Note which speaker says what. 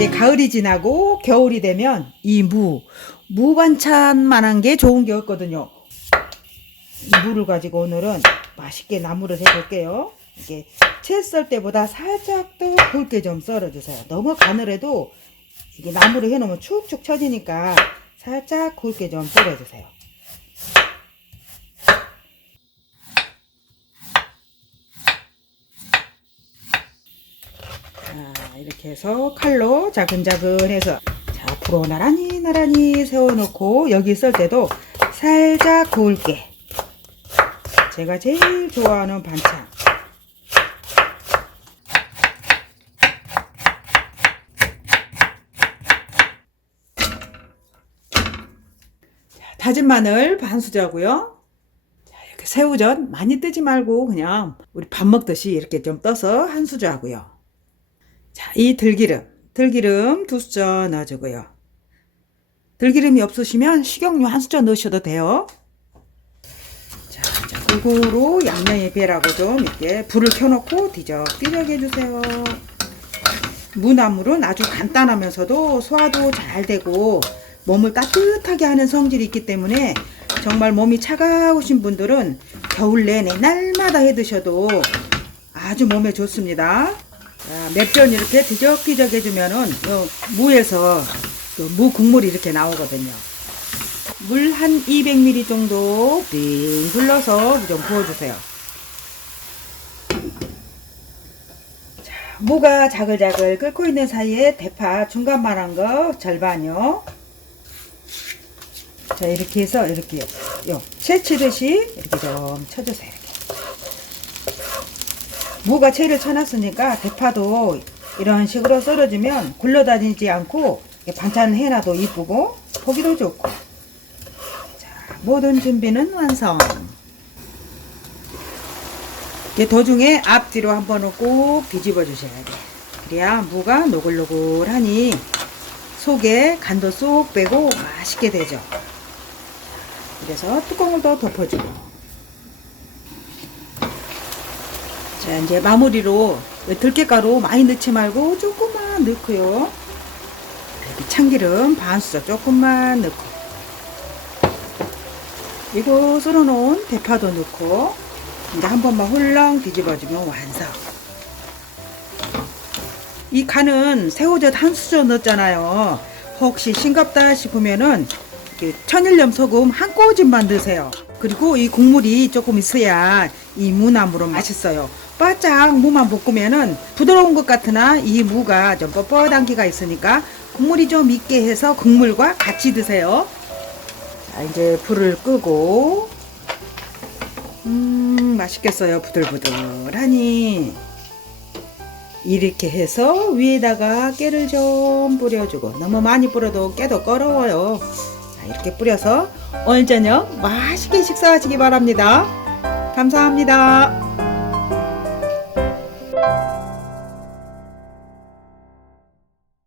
Speaker 1: 이제 가을이 지나고 겨울이 되면 이 무, 무 반찬만한 게 좋은 게 없거든요. 이 무를 가지고 오늘은 맛있게 나물을 해볼게요. 이게 채 썰 때보다 살짝 더 굵게 좀 썰어주세요. 너무 가늘해도 이게 나물을 해놓으면 축축 처지니까 살짝 굵게 좀 썰어주세요. 자, 이렇게 해서 칼로 자근자근해서 자, 앞으로 나란히 나란히 세워놓고 여기 썰 때도 살짝 구울게. 제가 제일 좋아하는 반찬. 자, 다진 마늘 반 수저고요. 새우젓 많이 뜨지 말고 그냥 우리 밥 먹듯이 이렇게 좀 떠서 한 수저 하고요. 자, 이 들기름, 들기름 두 수저 넣어주고요. 들기름이 없으시면 식용유 한 수저 넣으셔도 돼요. 자, 자 골고루 양념의 배라고 좀 이렇게 불을 켜놓고 뒤적뒤적 해주세요. 무나물은 아주 간단하면서도 소화도 잘 되고 몸을 따뜻하게 하는 성질이 있기 때문에 정말 몸이 차가우신 분들은 겨울 내내 날마다 해 드셔도 아주 몸에 좋습니다. 자, 맵전 이렇게 뒤적뒤적 해주면은 요 무에서 그무 국물이 이렇게 나오거든요. 물 한 200ml 정도 빙 둘러서 좀 부어주세요. 자, 무가 자글자글 끓고 있는 사이에 대파 중간만 한 거 절반요. 자 이렇게 해서 이렇게 요 채치듯이 이렇게 좀 쳐주세요. 무가 채를 쳐놨으니까 대파도 이런 식으로 썰어주면 굴러다니지 않고 반찬 해놔도 이쁘고 보기도 좋고. 자 모든 준비는 완성. 이게 도중에 앞뒤로 한 번은 꼭 뒤집어 주셔야 돼. 그래야 무가 노글노글하니 속에 간도 쏙 빼고 맛있게 되죠. 그래서 뚜껑을 더 덮어주고 자 이제 마무리로 들깨가루 많이 넣지 말고 조금만 넣고요. 참기름 반 수저 조금만 넣고. 이거 썰어놓은 대파도 넣고. 이제 한 번만 훌렁 뒤집어주면 완성. 이 간은 새우젓 한 수저 넣었잖아요. 혹시 싱겁다 싶으면은 천일염 소금 한 꼬집만 넣으세요. 그리고 이 국물이 조금 있어야 이 무나물은 맛있어요 바짝 무만 볶으면은 부드러운 것 같으나 이 무가 좀 뻣뻣한 기가 있으니까 국물이 좀 있게 해서 국물과 같이 드세요. 자, 이제 불을 끄고 음, 맛있겠어요. 부들부들하니 이렇게 해서 위에다가 깨를 좀 뿌려주고 너무 많이 뿌려도 깨도 꺼러워요. 자, 이렇게 뿌려서 오늘 저녁 맛있게 식사하시기 바랍니다. 감사합니다.